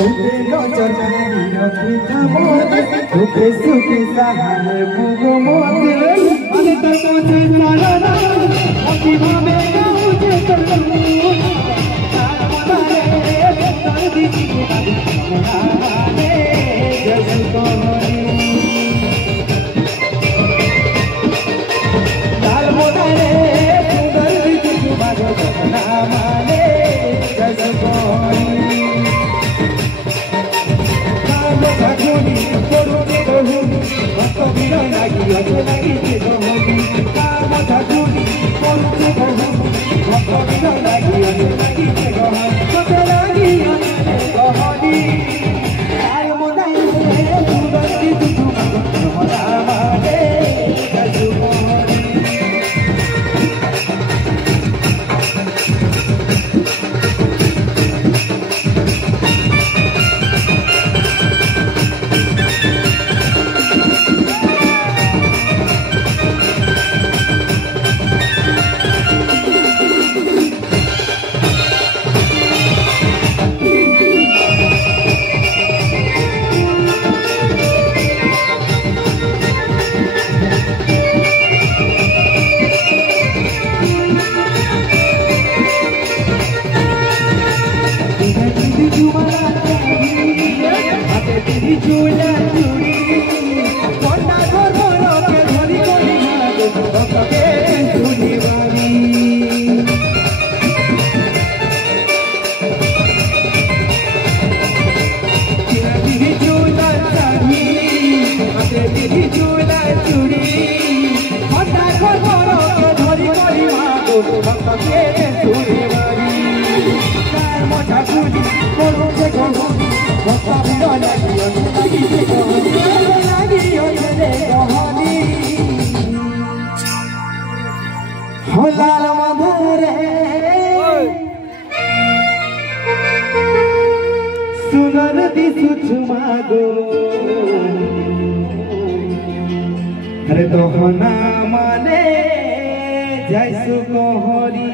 तुझे नजर नहीं रखी था मोरे तुझे सुखी सहारे बुगो मोरे अरे तो मुझे सारा ना अभी भावे ना मुझे कर लूं तारे तारे दी रे जैसे कोहरी लाल मोदा रे सुंदर दी बाजो ना माने जैसे कोहरी Jagoni, Koroke Dohuni, Vakavira Nagi, Ajalagi Dohuni, Kama Jagoni, Koroke Dohuni, Vakavira Nagi, Ajalagi Dohuni, Ajalagi Dohuni, Ayamodai, Sudaki Tutu, Ramade, Jagoni. अरे दोहना माने जैसु कोहरी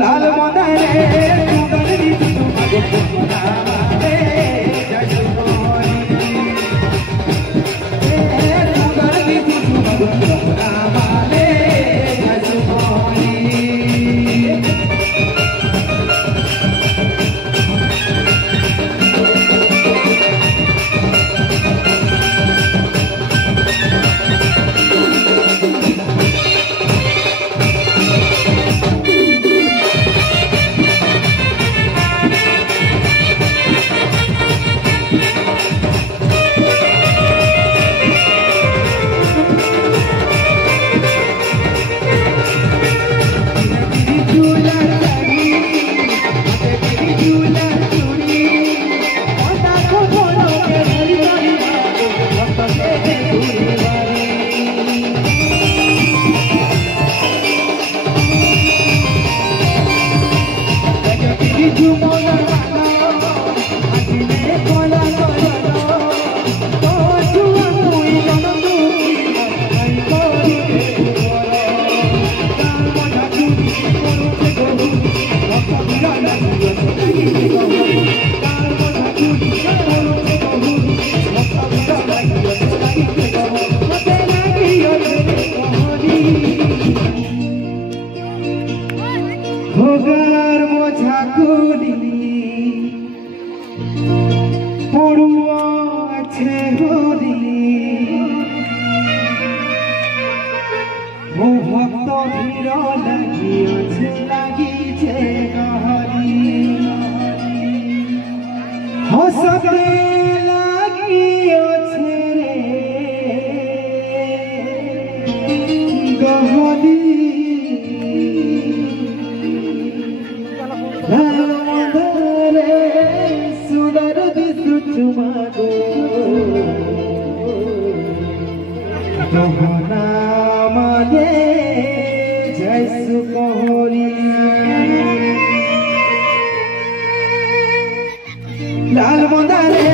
लाल मोदा रे सुंदर दी दोहना माने जैसु कोहरी सुंदर दी दोहना माने जैसु कोहरी लाल मोदा रे